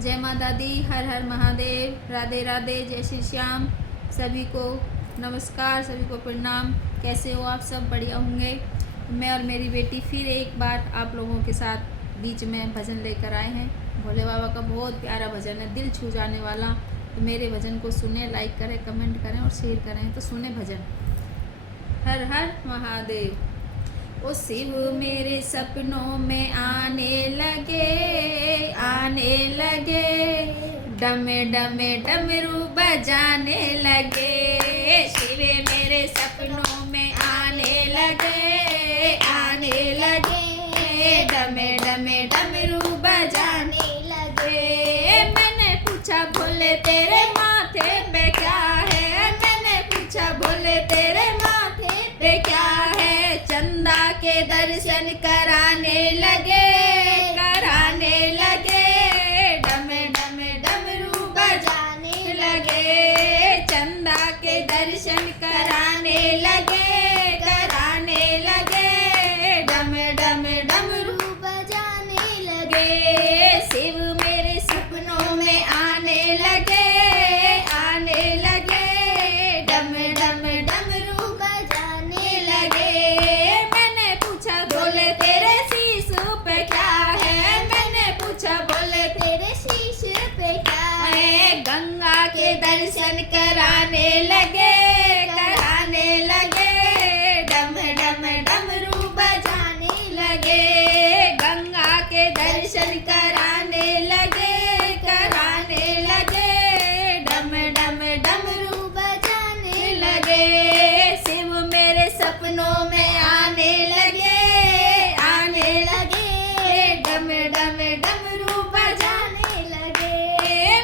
जय माता दी, हर हर महादेव, राधे राधे, जय श्री श्याम। सभी को नमस्कार, सभी को प्रणाम। कैसे हो आप सब? बढ़िया होंगे। मैं और मेरी बेटी फिर एक बार आप लोगों के साथ बीच में भजन लेकर आए हैं। भोले बाबा का बहुत प्यारा भजन है, दिल छू जाने वाला। तो मेरे भजन को सुने, लाइक करें, कमेंट करें और शेयर करें। तो सुने भजन। हर हर महादेव। ओ शिव मेरे सपनों में आने लगे, डमे डमे डमरू बजाने लगे। शिव मेरे सपनों में आने लगे, डमे डमे डमरू बजाने लगे। मैंने पूछा भोले तेरे माथे पे क्या है, मैंने पूछा भोले तेरे माथे पे क्या है। चंदा के दर्शन कराने लगे, डमे डमे डमरू बजाने लगे। चंदा के दर्शन कराने लगे, डमे डमे डमरू बजाने लगे। शिव मेरे सपनों में आने लगे, डमे डमे डमरू बजाने लगे। मैंने पूछा बोले तेरे शीश पे क्या है, मैंने पूछा बोले तेरे शीश पे क्या है। गंगा के दर्शन कराने लगे, डमे डमे डमरू बजाने लगे। गंगा के दर्शन कराने लगे, डमे डमे डमरू बजाने लगे। शिव मेरे सपनों में आने लगे, डमे डमे डमरू बजाने लगे।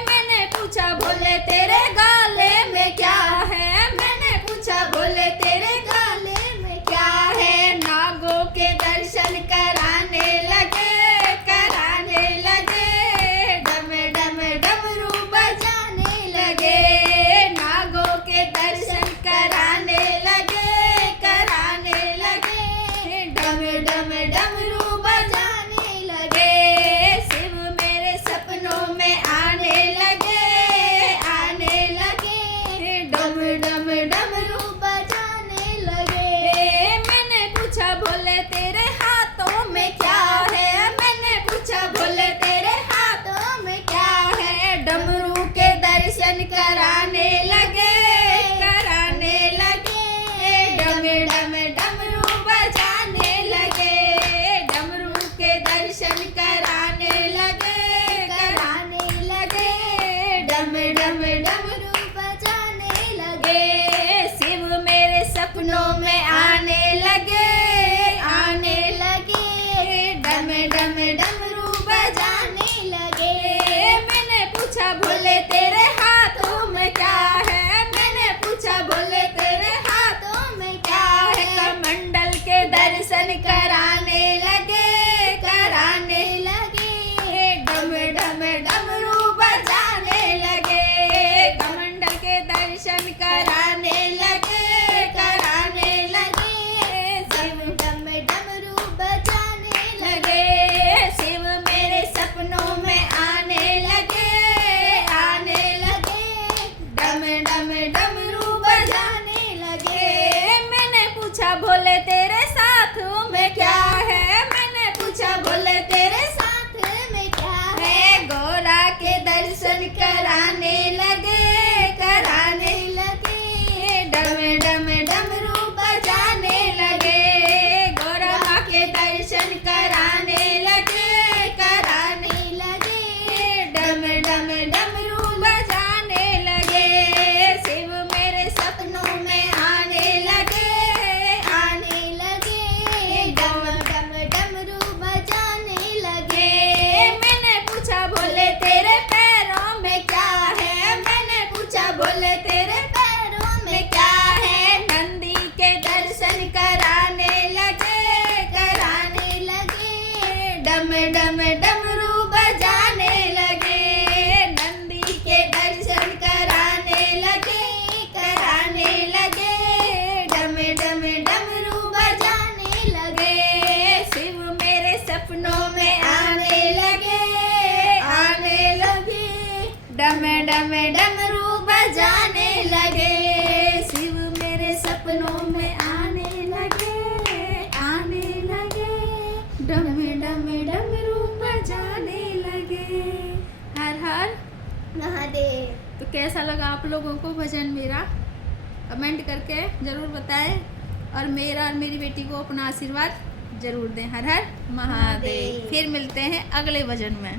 मैंने पूछा बोले तेरे गाले में क्या है, मैंने पूछा बोले तेरे गाले में क्या है। नागों के दर्शन कराने लगे, डमे डमे डमरू बजाने लगे। नागों के दर्शन कराने लगे, डमे डमे डमरू बजाने लगे। शिव मेरे सपनों में आने लगे, डमे डमे डमरू बजाने लगे। मैंने पूछा बोले तेरे हाथों में क्या है, मैंने पूछा बोले तेरे हाथों में क्या है। डमरू के दर्शन कराने लगे, डमे डमे डमरू बजाने लगे। डमरू के दर्शन कराने लगे, डमे डमे डमरू बजाने लगे। शिव मेरे सपनों में आने लगे, डमे डमे डमरू बजाने लगे। मैंने पूछा बोले तेरे हाथों में क्या है, मैंने पूछा बोले तेरे हाथों में क्या है। कमंडल के दर्शन कराने लगे, डमे डमे डमरू बजाने लगे। कमंडल के दर्शन कराने लगे, शिव डमे डमरू बजाने लगे। शिव मेरे सपनों में आने लगे, डमे डमे डमरू बजाने लगे। मैंने पूछा बोले तेरे साथ में क्या है, मैंने पूछा बोले तेरे साथ में क्या है। गौरा के दर्शन कराने लगे, डमे डमे डमरू बजाने लगे। गौरा माँ के दर्शन कराने लगे, डमे डमे डमरू बजाने लगे। शिव मेरे सपनों में आने लगे, डमे डमे डमरू बजाने लगे। मैंने पूछा बोले तेरे पैरों में क्या है, मैंने डम डमरू बजाने लगे, शिव मेरे सपनों में आने लगे, आने लगे, डम डम डमरू बजाने लगे। हर हर महादेव। तो कैसा लगा आप लोगों को भजन मेरा, कमेंट करके ज़रूर बताएं, और मेरा और मेरी बेटी को अपना आशीर्वाद ज़रूर दें। हर हर महादेव। फिर मिलते हैं अगले भजन में।